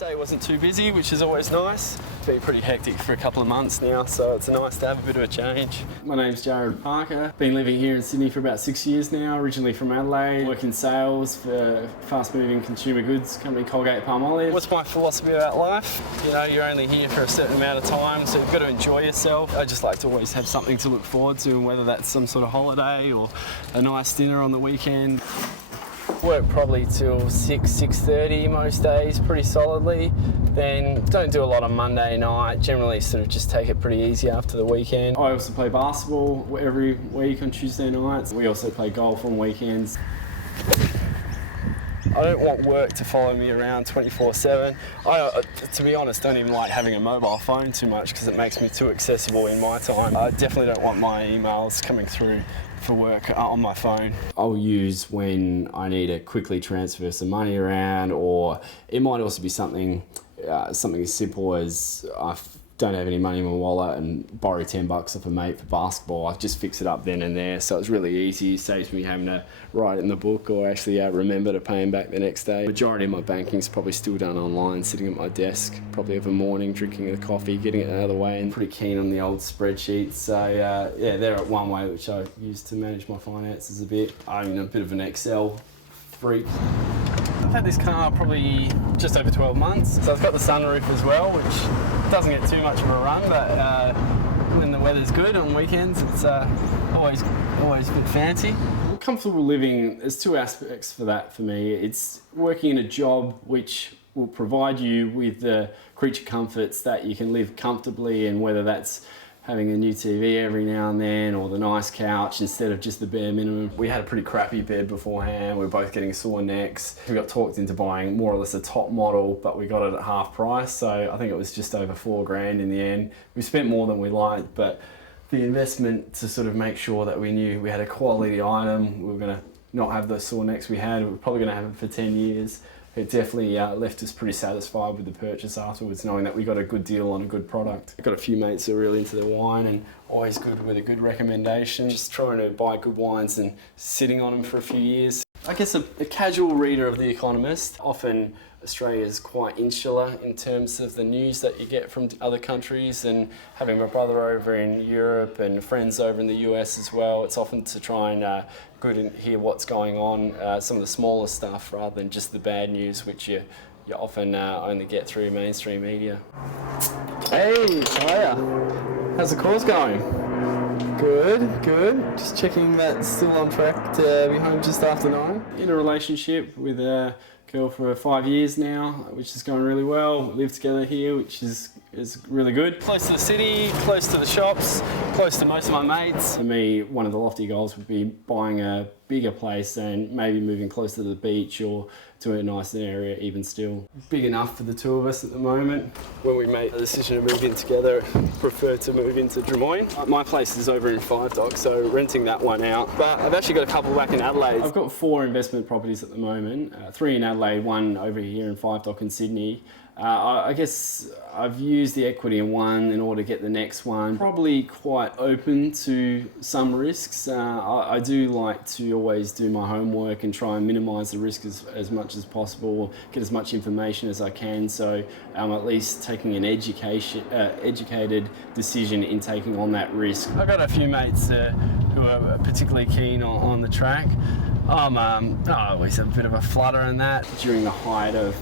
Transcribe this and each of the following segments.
Day wasn't too busy, which is always nice. It's been pretty hectic for a couple of months now, so it's nice to have a bit of a change. My name's JARROD Parker. Been living here in Sydney for about 6 years now, originally from Adelaide. Work in sales for fast-moving consumer goods company Colgate-Palmolive. What's my philosophy about life? You know, you're only here for a certain amount of time, so you've got to enjoy yourself. I just like to always have something to look forward to, and whether that's some sort of holiday or a nice dinner on the weekend. Work probably till 6:30 most days, pretty solidly. Then don't do a lot on Monday night, generally sort of just take it pretty easy after the weekend. I also play basketball every week on Tuesday nights. We also play golf on weekends. I don't want work to follow me around 24/7. I, to be honest, don't even like having a mobile phone too much because it makes me too accessible in my time. I definitely don't want my emails coming through for work on my phone. I'll use when I need to quickly transfer some money around, or it might also be something as simple as I don't have any money in my wallet and borrow $10 off a mate for basketball. I just fix it up then and there, so it's really easy. It saves me having to write it in the book or actually remember to pay him back the next day. Majority of my banking is probably still done online, sitting at my desk, probably of a morning, drinking a coffee, getting it out of the way, and pretty keen on the old spreadsheets. So yeah, they're one way which I use to manage my finances a bit. I'm a bit of an Excel freak. I've had this car probably just over 12 months, so it's got the sunroof as well, which doesn't get too much of a run, but when the weather's good on weekends, it's always a bit fancy. Comfortable living, there's two aspects for that for me. It's working in a job which will provide you with the creature comforts that you can live comfortably, and whether that's having a new TV every now and then, or the nice couch instead of just the bare minimum. We had a pretty crappy bed beforehand. We were both getting sore necks. We got talked into buying more or less a top model, but we got it at half price. So I think it was just over $4,000 in the end. We spent more than we liked, but the investment to sort of make sure that we knew we had a quality item, we were gonna not have the sore necks we had, we were probably gonna have it for 10 years. It definitely left us pretty satisfied with the purchase afterwards, knowing that we got a good deal on a good product. I've got a few mates who are really into their wine, and always good with a good recommendation. Just trying to buy good wines and sitting on them for a few years. I guess a casual reader of The Economist. Often Australia is quite insular in terms of the news that you get from other countries, and having my brother over in Europe and friends over in the US as well, it's often to try and good and hear what's going on, some of the smaller stuff rather than just the bad news, which you often only get through mainstream media. Hey, how are ya? How's the course going? Good, good. Just checking that's still on track to be home just after 9. In a relationship with a girl for 5 years now, which is going really well. We live together here, which is really good. Close to the city, close to the shops, close to most of my mates. For me, one of the lofty goals would be buying a bigger place and maybe moving closer to the beach or to a nicer area even still. Big enough for the two of us at the moment. When we made the decision to move in together, prefer to move into Drummoyne. My place is over in Five Dock, so renting that one out. But I've actually got a couple back in Adelaide. I've got 4 investment properties at the moment, 3 in Adelaide, 1 over here in Five Dock in Sydney. I guess I've used the equity in one in order to get the next one. Probably quite open to some risks. I do like to always do my homework and try and minimise the risk as much as possible, get as much information as I can, so I'm at least taking an educated decision in taking on that risk. I've got a few mates who are particularly keen on the track. I always have a bit of a flutter in that. During the height of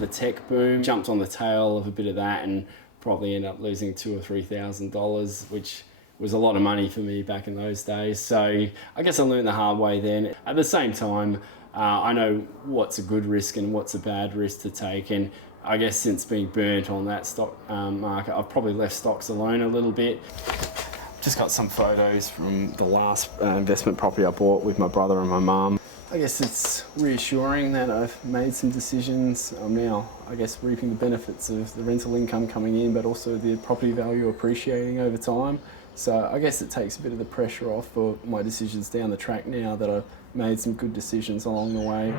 the tech boom, jumped on the tail of a bit of that and probably ended up losing $2,000 or $3,000, which was a lot of money for me back in those days. So I guess I learned the hard way then. At the same time, I know what's a good risk and what's a bad risk to take, and I guess since being burnt on that stock market, I've probably left stocks alone a little bit. Just got some photos from the last investment property I bought with my brother and my mum. I guess it's reassuring that I've made some decisions. I'm now, I guess, reaping the benefits of the rental income coming in, but also the property value appreciating over time. So I guess it takes a bit of the pressure off for my decisions down the track now that I've made some good decisions along the way.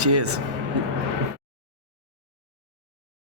Cheers.